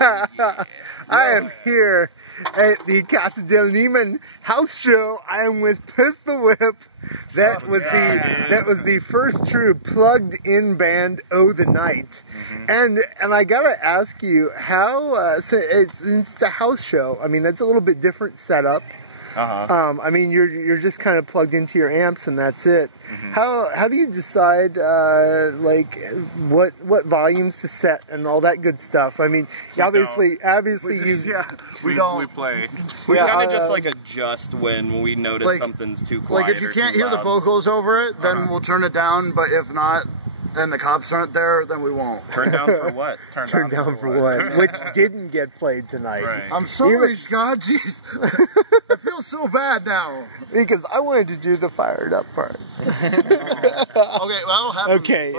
I am here at the Casa del Neiman house show. I am with Pistol Whip. That was the first true plugged-in band of the night. And I gotta ask you, how so it's a house show. I mean, that's a little bit different setup. I mean, you're just kind of plugged into your amps and that's it. How do you decide like what volumes to set and all that good stuff? I mean, obviously we play. We kind of just like adjust when we notice something's too quiet. Like if you can't hear the vocals over it, then we'll turn it down. But if not, and the cops aren't there, then we won't. Turn down for what? Turn down for what? Which didn't get played tonight. Right. I'm sorry, Scott. Jeez. I feel so bad now. Because I wanted to do the fired up part. Okay, well, that'll happen. Okay.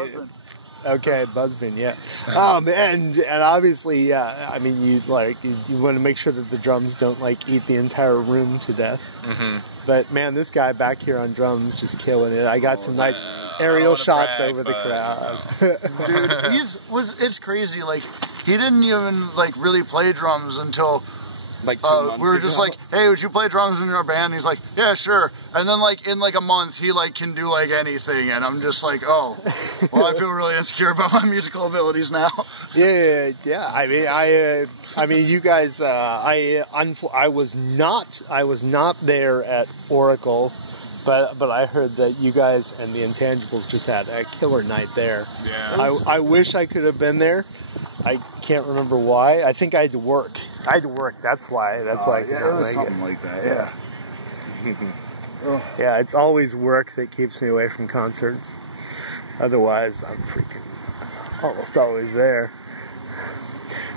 Okay, Buzzbin, yeah. And obviously, yeah, I mean, you want to make sure that the drums don't like eat the entire room to death. But man, this guy back here on drums just killing it. I got some nice aerial shots over the crowd. Dude, it's crazy. Like, he didn't even like really play drums until like 2 months we were just like, hey, would you play drums in our band? And he's like, yeah, sure. And then like in like a month, he like can do like anything, and I'm just like, oh, well, I feel really insecure about my musical abilities now. Yeah. I mean, you guys. I was not there at Oracle, but I heard that you guys and the Intangibles just had a killer night there. Yeah. I wish I could have been there. I can't remember why. I think I had to work. That's why. That's why I could it was something like that. Yeah. Yeah, it's always work that keeps me away from concerts. Otherwise, I'm freaking almost always there.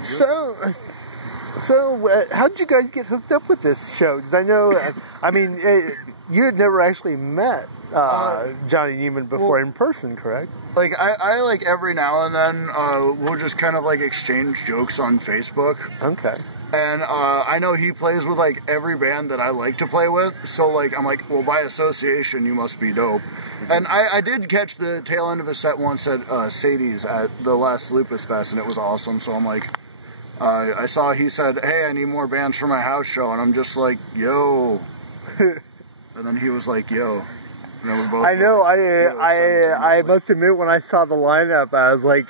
So how did you guys get hooked up with this show? Because I know, I mean, you had never actually met Johnny Neiman before in person, correct? Like I like every now and then we'll just kind of like exchange jokes on Facebook. Okay. And I know he plays with like every band that I like to play with, so like I'm like, well, by association you must be dope. And I did catch the tail end of his set once at Sadie's at the last Lupus Fest, and it was awesome. So I'm like, I saw he said, hey, I need more bands for my house show, and I'm just like, yo. And then he was like, yo. And then we both I know. like, I must admit, when I saw the lineup, I was like,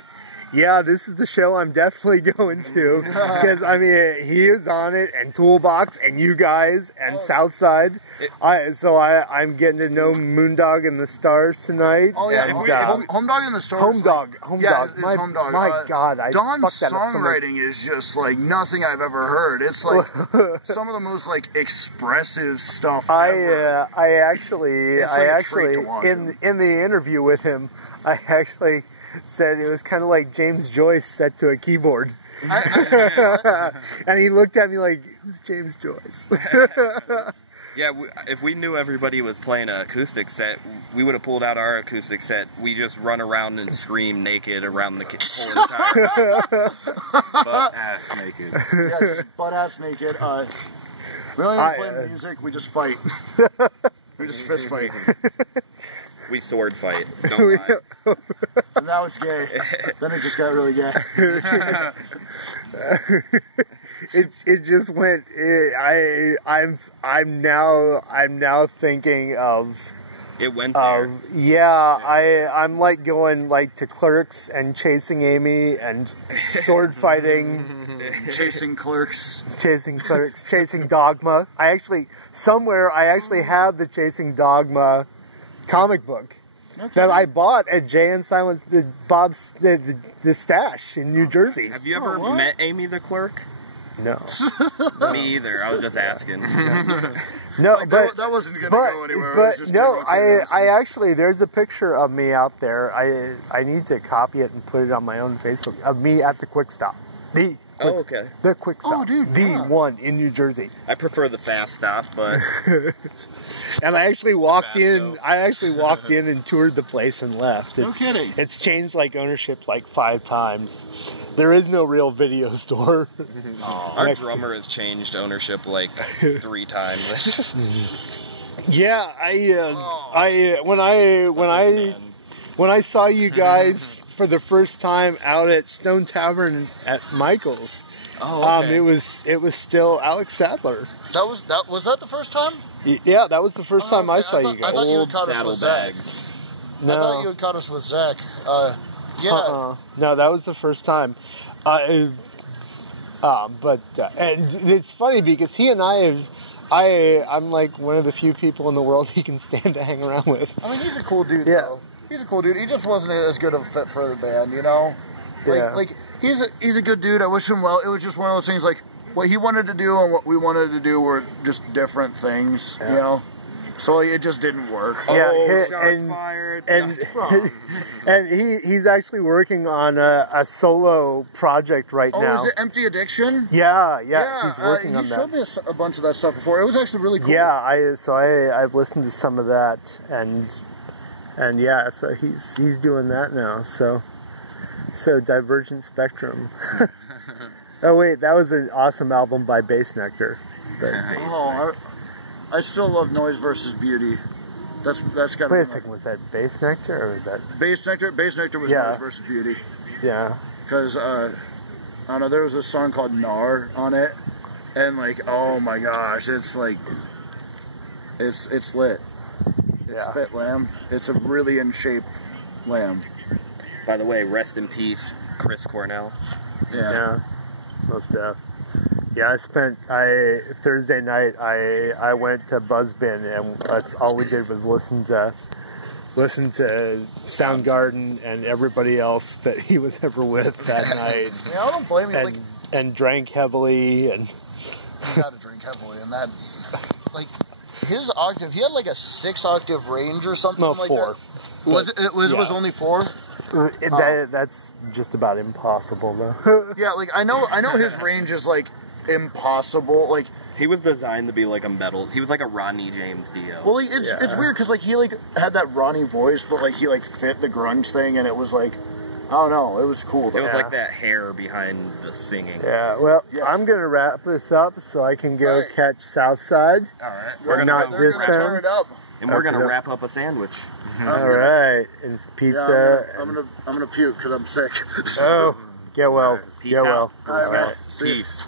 yeah, this is the show I'm definitely going to. Because, I mean, he is on it, and Toolbox, and you guys, and Southside. So I'm getting to know Moondog and the Stars tonight. Oh, yeah. And, Home Dog and the Stars. Home Dog. It's Home Dog. My God, I Don's fucked that up so much. songwriting is just, like, nothing I've ever heard. It's, like, some of the most, like, expressive stuff ever. I actually, in in the interview with him, I actually said it was kind of like James Joyce set to a keyboard. And he looked at me like, who's James Joyce? Yeah, if we knew everybody was playing an acoustic set, we would have pulled out our acoustic set. We just run around and scream naked around the whole entire house. Butt-ass naked. Yeah, just butt-ass naked. We don't even play music, we just fight. We just fist fight. We sword fight. Don't lie. And now it's gay. Then it just got really gay. It just went. I'm now thinking of. It went there. Yeah, I'm like going like to Clerks and Chasing Amy and sword fighting. Chasing Clerks. Chasing Clerks. Chasing Dogma. I actually have the Chasing Dogma comic book that I bought at Jay and Silence, Bob's the stash in New Jersey. Have you ever met Amy the Clerk? No. Me either. I was just asking. No, like, but that wasn't gonna go anywhere. But no, I actually, there's a picture of me out there. I need to copy it and put it on my own Facebook of me at the Quick Stop. The Quick Stop. Oh, dude, the one in New Jersey. I prefer the Fast Stop, but. And I actually walked in. And toured the place and left. No kidding. It's changed like ownership like 5 times. There is no real video store. Our drummer has changed ownership like 3 times. Yeah, when I saw you guys for the first time out at Stone Tavern at Michael's. Oh, okay. It was still Alex Sadler. Was that the first time? Yeah, that was the first time I saw you I guys. thought you had Old caught us with Zach. saddlebags. No. I thought you had caught us with Zach. Yeah. No, that was the first time. And it's funny because he and I'm like one of the few people in the world he can stand to hang around with. I mean, he's a cool dude, Yeah. though. He's a cool dude. He just wasn't as good of a fit for the band, you know? Like he's a good dude. I wish him well. It was just one of those things, like, what he wanted to do and what we wanted to do were just different things, you know? So it just didn't work. Yeah, Shots fired. and he's actually working on a solo project right now. Oh, is it Empty Addiction? Yeah, he's working on he that. showed me a bunch of that stuff before. It was actually really cool. Yeah, I've listened to some of that, and yeah, so he's doing that now. So Divergent Spectrum. Oh wait, that was an awesome album by Bass Nectar. I still love Noise versus Beauty. That's got. Wait a second, was that Bass Nectar or was that Bass Nectar? Bass Nectar was Noise versus Beauty. Yeah. Because I don't know, there was a song called Nar on it, and like, oh my gosh, it's like, it's lit. It's fit lamb. It's a really in shape lamb. By the way, rest in peace, Chris Cornell. Yeah. Most def. Yeah, Thursday night I went to Buzzbin, and that's all we did was listen to Soundgarden and everybody else that he was ever with that night. Yeah, I don't blame you. And drank heavily, and you gotta drink heavily, and that, like, his octave, he had like a 6-octave range or something like 4. That. It was only 4? That's just about impossible, though. Yeah, like I know his range is like impossible. Like, he was designed to be like a metal. He was like a Rodney James Dio. Well, it's weird because like he like had that Ronnie voice, but like he like fit the grunge thing, and it was like, I don't know, it was cool. It was like that hair behind the singing. Yeah. Well, I'm gonna wrap this up so I can go catch Southside. All right. We're gonna turn it up, and we're gonna wrap up a sandwich. All right. And it's pizza. Yeah, I'm gonna puke because I'm sick. Oh, get well. Peace Get well. out. All right. Peace.